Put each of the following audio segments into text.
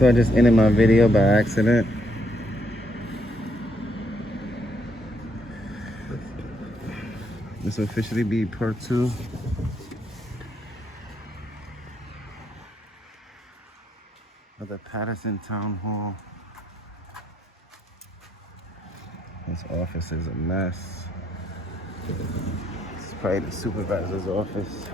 So I just ended my video by accident. This will officially be part 2 of the Patterson Town Hall. This office is a mess. It's probably the supervisor's office.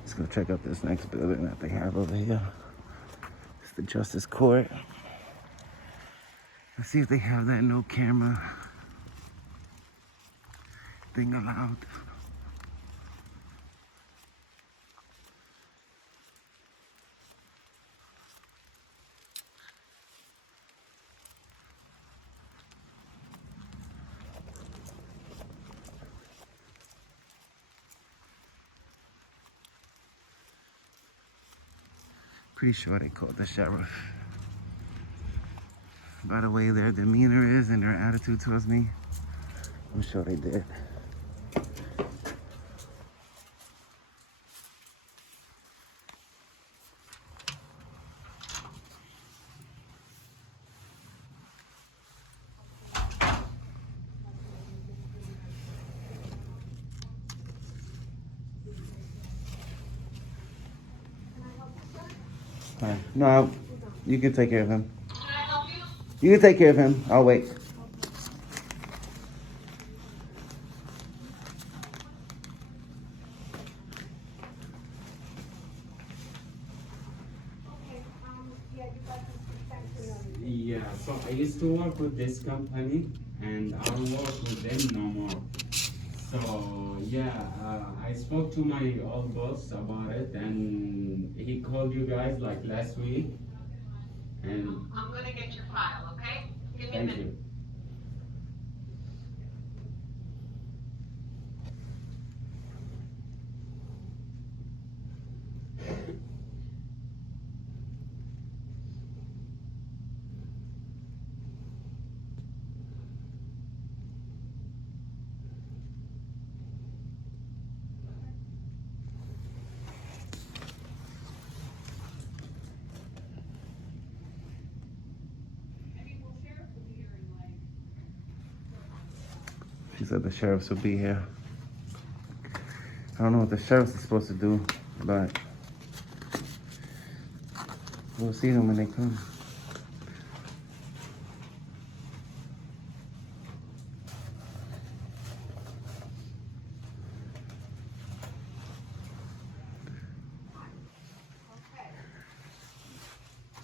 Let's go check out this next building that they have over here. It's the Justice Court. Let's see if they have that no camera thing allowed. Pretty sure they called the sheriff. By the way their demeanor is and their attitude towards me, I'm sure they did. No, you can take care of him. Can I help you? You can take care of him. I'll wait. Yeah, so I used to work with this company and I don't work with them no more. So yeah, I spoke to my old boss about it and he called you guys like last week. And I'm gonna get your file, okay? Give me a thank minute. you. She said the sheriffs will be here. I don't know what the sheriffs are supposed to do, but we'll see them when they come.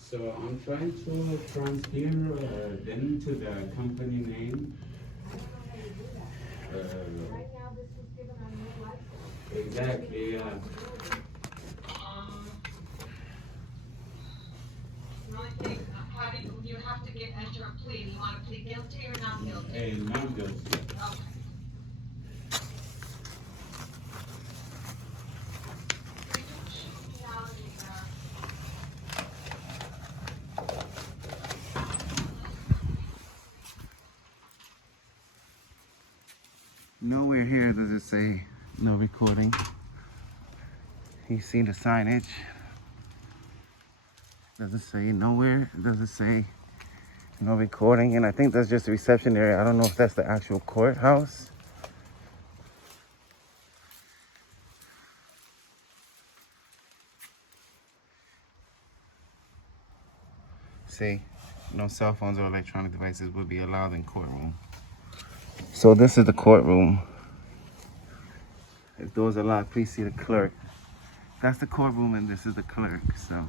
So I'm trying to transfer them to the company name. Right now, this was given on your license. Exactly, yeah. The only thing, how do you have to enter a plea? You wanna plead guilty or not guilty? Hey, not guilty. Okay. Nowhere here does it say no recording. You see the signage. Doesn't say nowhere. It doesn't say no recording. And I think that's just the reception area. I don't know if that's the actual courthouse. See, no cell phones or electronic devices would be allowed in courtroom. So this is the courtroom. If doors are locked, please see the clerk. That's the courtroom and this is the clerk, so.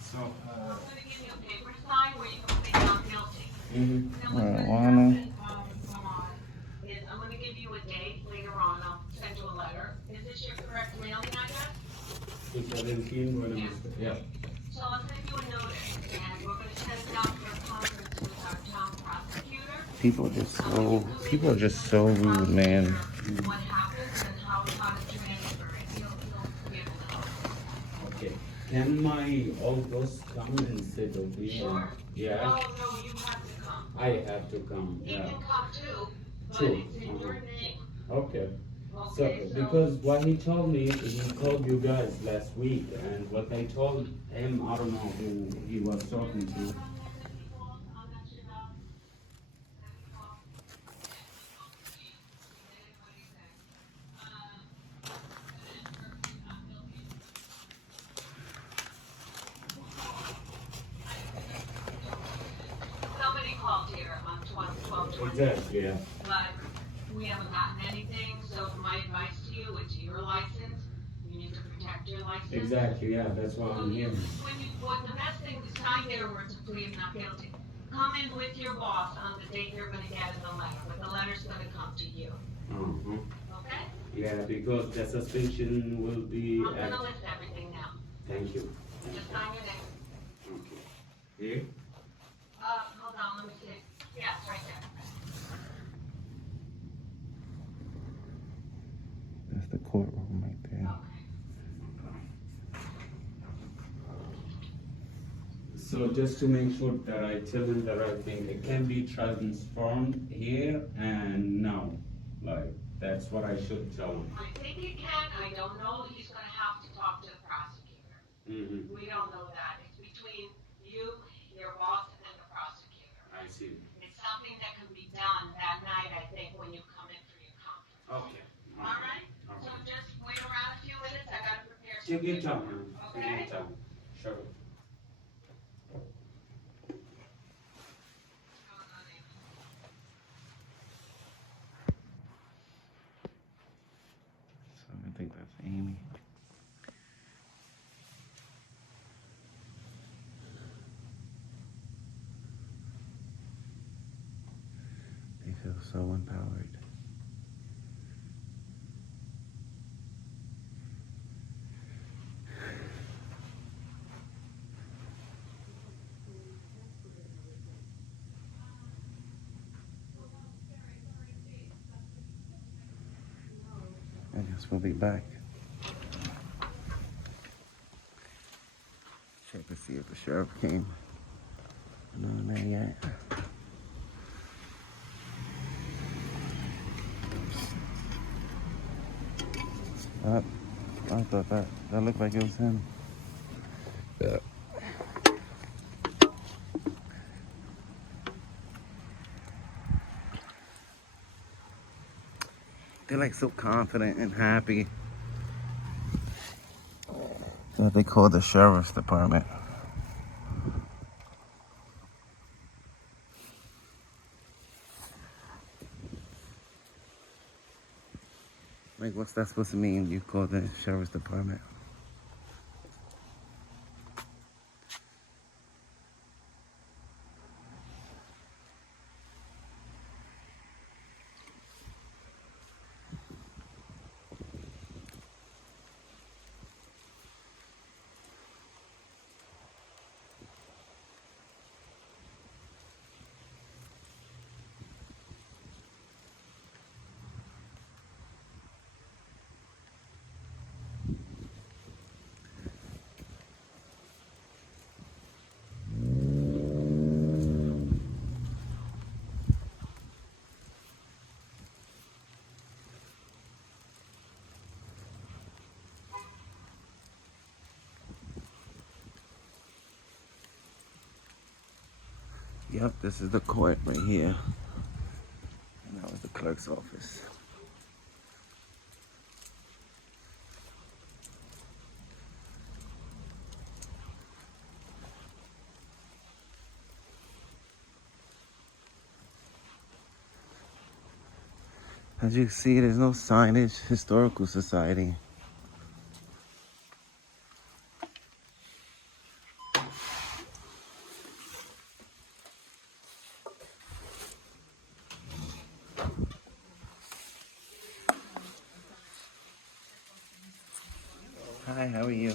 So, I'm gonna give you a paper sign where you can plead not guilty. mhm. Then what's gonna Marijuana. happen, is I'm gonna give you a date later on, I'll send you a letter. Is this your correct mailing address? 217, Yeah. yeah. So I'll send you a notice, and we're gonna send it out for a conference People are just so rude, man. What happens and how to transfer it. He'll be able to help you. Okay. Can my old boss come and sit over here? Sure. Yeah. No, you have to come. I have to come. He Yeah. can come too, but True. it's in your name. Okay. So, Okay, so because what he told me, he called you guys last week, and what they told him, I don't know who he was talking to. somebody called here on 12/20. Exactly, yeah. But we haven't gotten anything, so my advice to you, it's your license. You need to protect your license. Exactly, yeah, that's what I'm hearing. What the best thing is sign there where it's a plea of not guilty. Come in with your boss on the date you're gonna get in the letter, but the letter's gonna come to you, okay? Yeah, because the suspension will be. I'm gonna list everything now. Thank you. Just sign your name. Okay. Here? Hold on, let me see. Yeah, it's right there. That's the courtroom right there. Okay. So just to make sure that I tell him the right thing, it can be transformed here and now. Like, that's what I should tell him. I think he can, I don't know, he's gonna have to talk to the prosecutor. Mm-hmm. We don't know that, it's between you, your boss, and the prosecutor. I see. It's something that can be done that night, I think, when you come in for your conference. Okay. Alright, so Okay. just wait around a few minutes, I gotta prepare Take your something. time, man. Okay. Take your time. Sure. So I think that's Amy. They feel so empowered. I guess we'll be back. Check to see if the sheriff came. No, not yet. I thought that looked like it was him. Yeah. They're like so confident and happy that they called the sheriff's department. Like, what's that supposed to mean? You called the sheriff's department? Yep, this is the court right here. And that was the clerk's office. As you can see, there's no signage. Historical Society. Hi, how are you?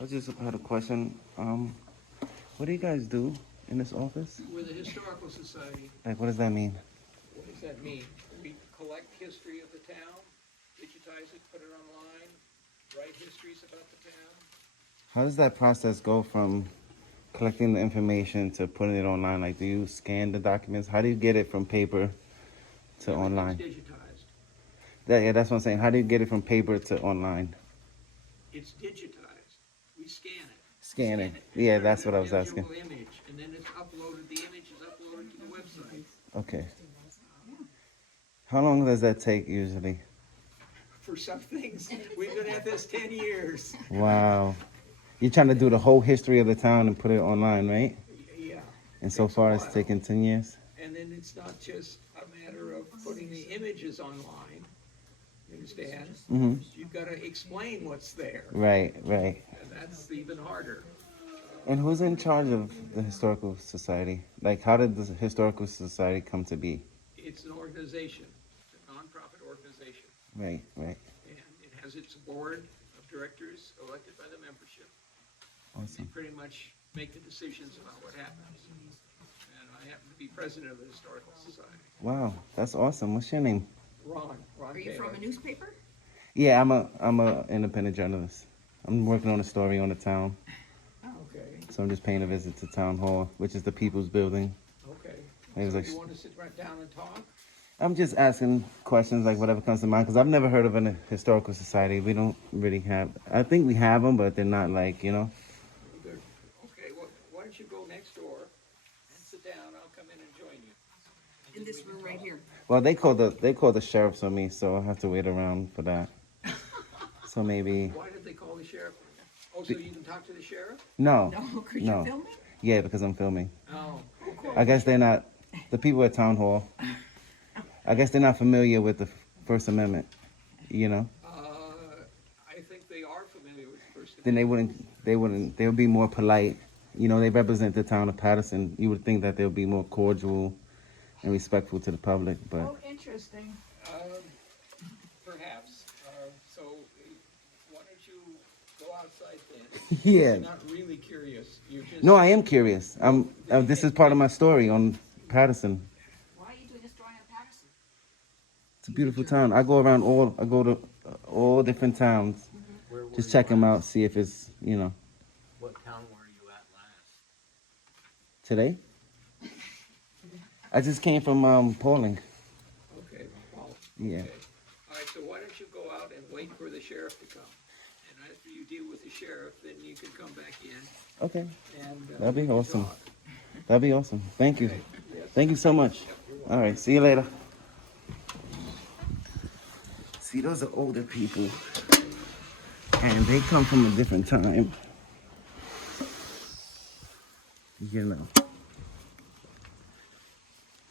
I just had a question. What do you guys do? in this office? We're the Historical Society. Like, what does that mean? What does that mean? We collect history of the town, digitize it, put it online, write histories about the town. How does that process go from collecting the information to putting it online? Like, do you scan the documents? How do you get it from paper to online? Everything's digitized. Yeah, that's what I'm saying. How do you get it from paper to online? It's digitized. We scan it. Scan it. Yeah, that's what I was asking. Digital image, and then it's uploaded. The image is uploaded to the website. Okay. How long does that take usually? For some things, we've been at this 10 years. Wow. You're trying to do the whole history of the town and put it online, right? Yeah. And so Takes a far it's while. taken 10 years? And then it's not just a matter of putting the images online. You understand? Mm-hmm. You've got to explain what's there. Right, right. And that's even harder. And who's in charge of the Historical Society? Like, how did the Historical Society come to be? It's an organization, it's a nonprofit organization. Right, right. And it has its board of directors elected by the membership. They Awesome. pretty much make the decisions about what happens. And I happen to be president of the Historical Society. Wow, that's awesome. What's your name? Ron Are you Taylor. from a newspaper? Yeah, I'm a independent journalist. I'm working on a story on the town. Okay, So I'm just paying a visit to Town Hall, which is the People's Building. okay. It was So like- you want to sit right down and talk? I'm just asking questions, like whatever comes to mind, because I've never heard of a historical society. We don't really have, I think we have them, but they're not like, you know. Good. Okay, well, why don't you go next door and sit down, I'll come in and join you. And In then this we can room right talk. here? Well, they call the sheriffs on me, so I have to wait around for that. So maybe, Why did they call the sheriff? Oh, so you can talk to the sheriff? no, No, because No. you're filming? yeah, because I'm filming. Oh, okay. I guess they're not, the people at Town Hall, I guess they're not familiar with the First Amendment, you know? I think they are familiar with the First Then Amendment. they would be more polite. You know, they represent the town of Patterson. You would think that they'll be more cordial and respectful to the public, but Oh, interesting. Perhaps. So why don't you go outside then? yeah. You're not really curious. You're just. No, I am curious. This is part of my story on Patterson. Why are you doing this drawing on Patterson? It's a beautiful town. I go to all different towns, Where were just you check them last? out, see if it's, you know, What town were you at last? today. I just came from Poland. Okay, well. Yeah. Okay. All right, so why don't you go out and wait for the sheriff to come? And after you deal with the sheriff, then you can come back in Okay. and. That'd be we can awesome. talk. That'd be awesome. Thank you. Okay, yes. Thank you so much. All right. See you later. See, those are older people. And they come from a different time. You know.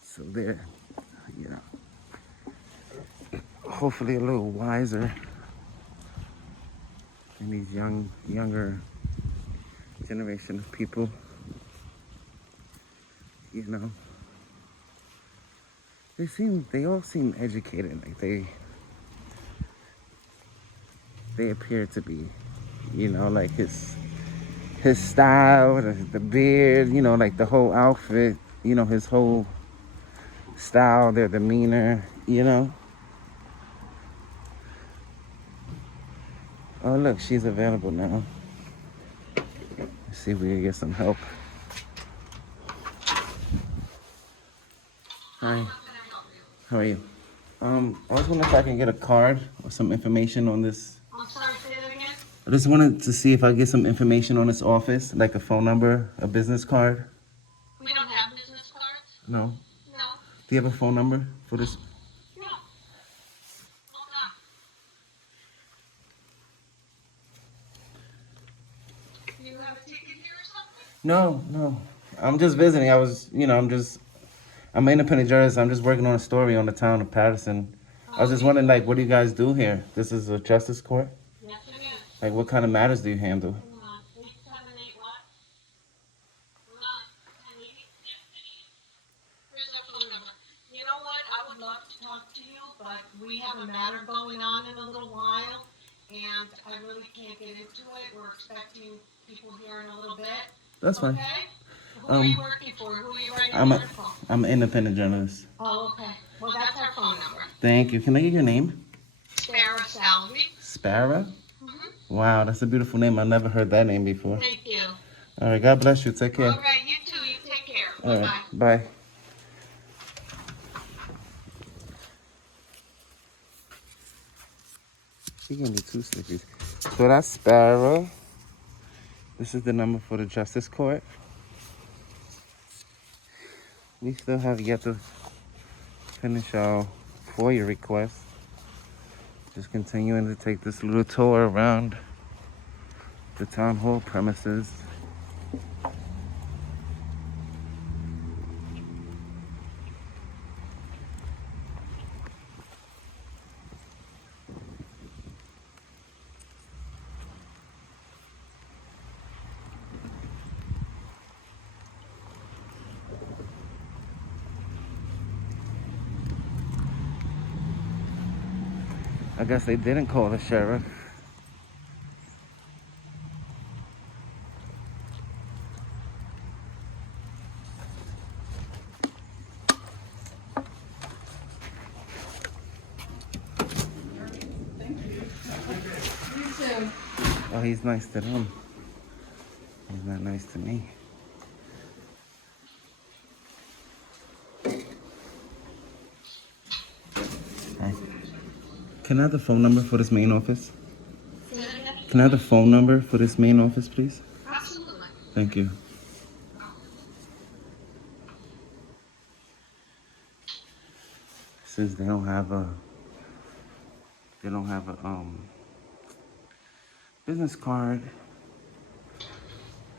So they're, you know, hopefully a little wiser than these younger generation of people. You know. They all seem educated, like they appear to be, you know, like his style, the beard, you know, like the whole outfit, you know, his whole style, their demeanor, you know. Oh look, she's available now. Let's see if we can get some help. Hi. How are you? I was wondering if I can get a card or some information on this. I'm sorry, say that again? I just wanted to see if I get some information on this office, like a phone number, a business card. We don't have business cards? No. No. Do you have a phone number for this? No. Hold on. You have a ticket here or something? No. I'm just visiting. I'm an independent journalist. I'm just working on a story on the town of Patterson. I was just wondering, like, what do you guys do here? This is a justice court? Yes, it is. Like, what kind of matters do you handle? Hold on. 878 what? Hold on. 1080? Here's that phone number. You know what? I would love to talk to you, but we have a matter going on in a little while, and I really can't get into it. We're expecting people here in a little bit. That's fine. Okay? Who are you working for? Who are you writing I'm an a, article? I'm an independent journalist. Oh, okay. Well, that's our phone number. Thank you. Can I get your name? Sparrow Salvi. Sparrow? Mm-hmm. Wow, that's a beautiful name. I've never heard that name before. Thank you. All right, God bless you. Take care. All right, you too. You take care. All Bye-bye. right, bye. He gave me 2 stickers. So that's Sparrow. This is the number for the Justice Court. We still have yet to finish our FOIA request. Just continuing to take this little tour around the town hall premises. I guess they didn't call the sheriff. Oh, he's nice to them. He's not nice to me. Hi. Can I have the phone number for this main office? Can I have the phone number for this main office, please? Absolutely. Thank you. Since they don't have a business card,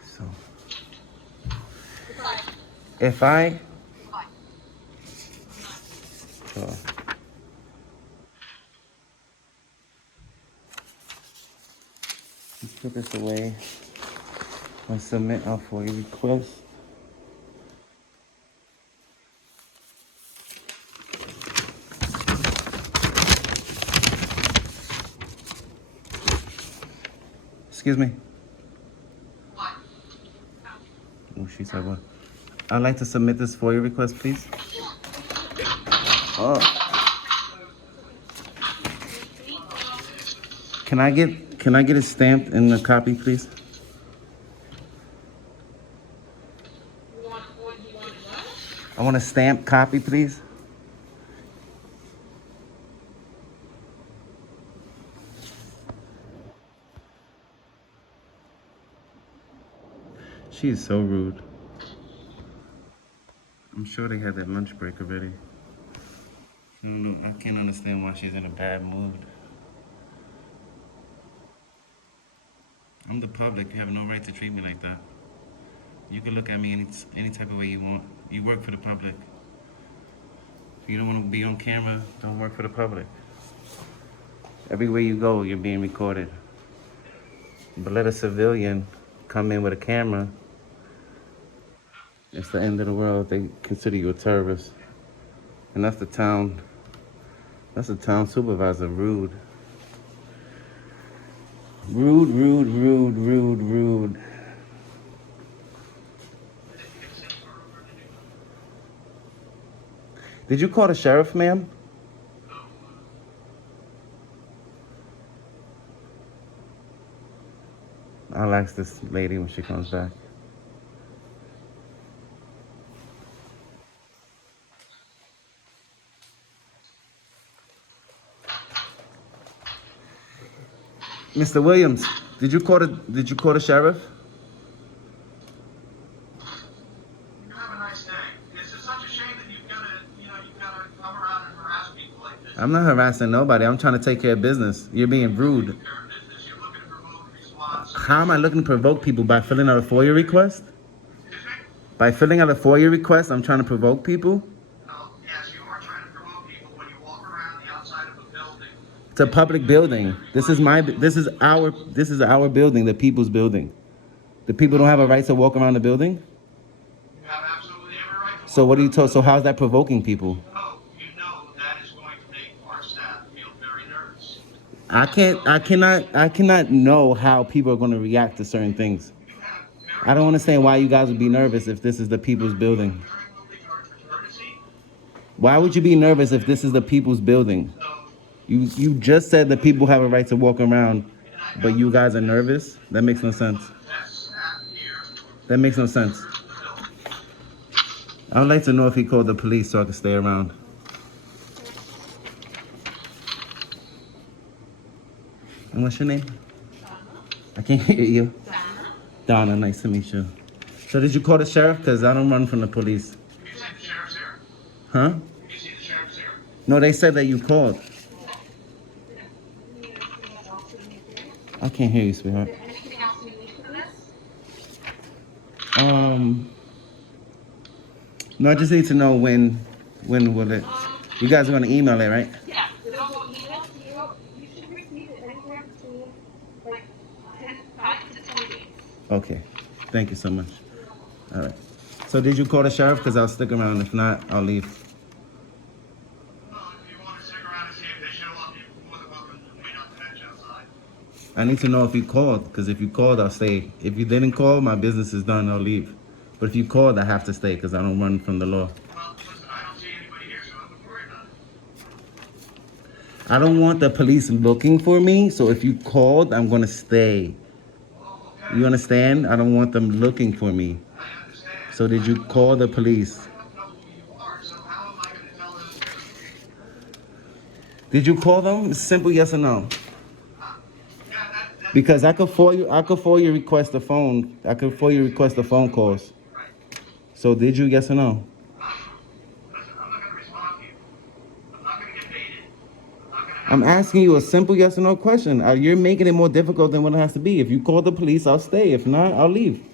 so Goodbye. if I Bye. so, let's put this away and submit our FOIA request. Excuse me. What? Oh, she said what? I'd like to submit this FOIA request, please. Oh. Can I get it stamped in the copy, please? I want a stamped copy, please. She is so rude. I'm sure they had their lunch break already. I can't understand why she's in a bad mood. I'm the public. You have no right to treat me like that. You can look at me any type of way you want. You work for the public. If you don't want to be on camera, don't work for the public. Everywhere you go, you're being recorded. But let a civilian come in with a camera, it's the end of the world. They consider you a terrorist. And that's the town supervisor. Rude. Rude, rude, rude, rude, rude. Did you call the sheriff, ma'am? I'll ask this lady when she comes back. Mr. Williams, did you call the sheriff? You have a nice day. It's just such a shame that you've got to come around and harass people like this. I'm not harassing nobody. I'm trying to take care of business. You're being rude. Take care of business. You're looking to provoke a response. How am I looking to provoke people? By filling out a FOIA request? Excuse me? By filling out a FOIA request, I'm trying to provoke people? No, yes, you are trying to provoke people when you walk around the outside of a building. It's a public building. This is our building, the people's building. The people don't have a right to walk around the building? You have absolutely every right to So walk what are you around. told? So how's that provoking people? No, you know that is going to make our staff feel very nervous. I cannot know how people are going to react to certain things. You have I don't understand why you guys would be nervous if this is the people's building. During the legal emergency, Why would you be nervous if this is the people's building? so, You just said that people have a right to walk around, but you guys are nervous? That makes no sense. that's at here, That makes no sense. the building. I would like to know if he called the police so I can stay around. And what's your name? I can't hear you. Donna, nice to meet you. So did you call the sheriff? Because I don't run from the police. You see the sheriff's here? Huh? You see the sheriff's here? No, they said that you called. I can't hear you, sweetheart. Anything else you need for this? No, I just need to know when will it. You guys are gonna email it, right? Yeah, it'll go email to you. You should receive it anywhere between like 5 to 10 days. Okay. Thank you so much. All right. So did you call the sheriff? Because I'll stick around. If not, I'll leave. Well, if you want to stick around and see if they show up, you're more than welcome to wait on the bench outside. I need to know if you called. Because if you called, I'll stay. If you didn't call, my business is done. I'll leave. But if you called, I have to stay because I don't run from the law. Well, listen, I don't see anybody here, so I wouldn't worry about it. I don't want the police looking for me. So if you called, I'm going to stay. Well, okay, You understand? I don't want them looking for me. I understand. So did you call the police? I don't know who you are, so how am I going to tell them the truth? Did you call them? Simple yes or no. Yeah, that, Because I could for you request a phone. I could for you request the phone calls. right. So did you yes or no? Listen, I'm not going to respond to you. I'm not going to get baited. I'm not going to have I'm asking you a simple yes or no question. You're making it more difficult than what it has to be. If you call the police, I'll stay. If not, I'll leave.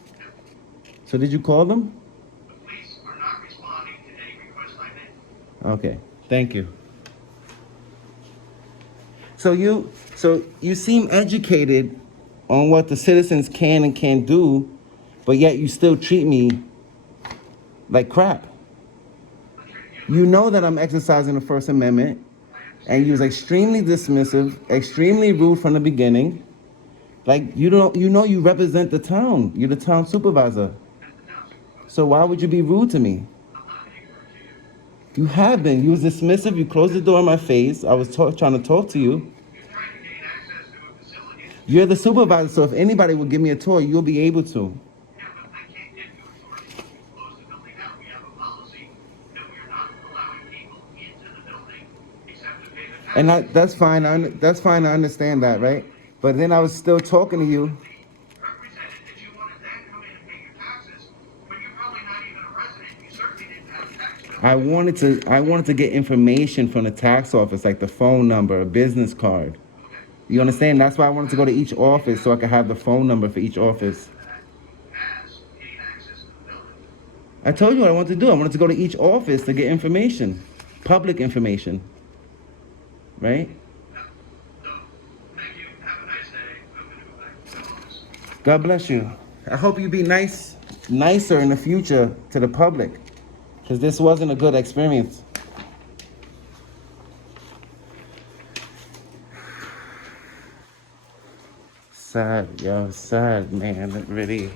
So did you call them? the police are not responding to any request I make. Okay. Thank you. So you seem educated on what the citizens can and can't do, but yet you still treat me like crap. You know that I'm exercising the First Amendment, and you was extremely dismissive, extremely rude from the beginning. Like you know you represent the town. You're the town supervisor. So why would you be rude to me? You have been. You was dismissive. You closed the door in my face. I was trying to talk to you. You're trying to gain access to a facility. You're the supervisor, so if anybody would give me a tour, you'll be able to. Yeah, but I can't give you a tour because we closed the building down. We have a policy that we are not allowing people into the building except to pay the taxes. And that's fine. That's fine. I understand that, right? But then I was still talking to you. Represented that you want to then come in and pay your taxes when you're probably not even a resident. You certainly didn't have a tax bill. I wanted to get information from the tax office, like the phone number, a business card. You understand? That's why I wanted to go to each office so I could have the phone number for each office. As gain access to the building. I told you what I wanted to do. I wanted to go to each office to get information, public information, right? So, thank you. Have a nice day. I'm going to go back to the office. God bless you. I hope you be nicer in the future to the public, because this wasn't a good experience. Sad, yo, sad, man. It really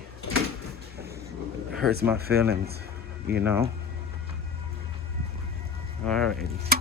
hurts my feelings, you know? Alrighty.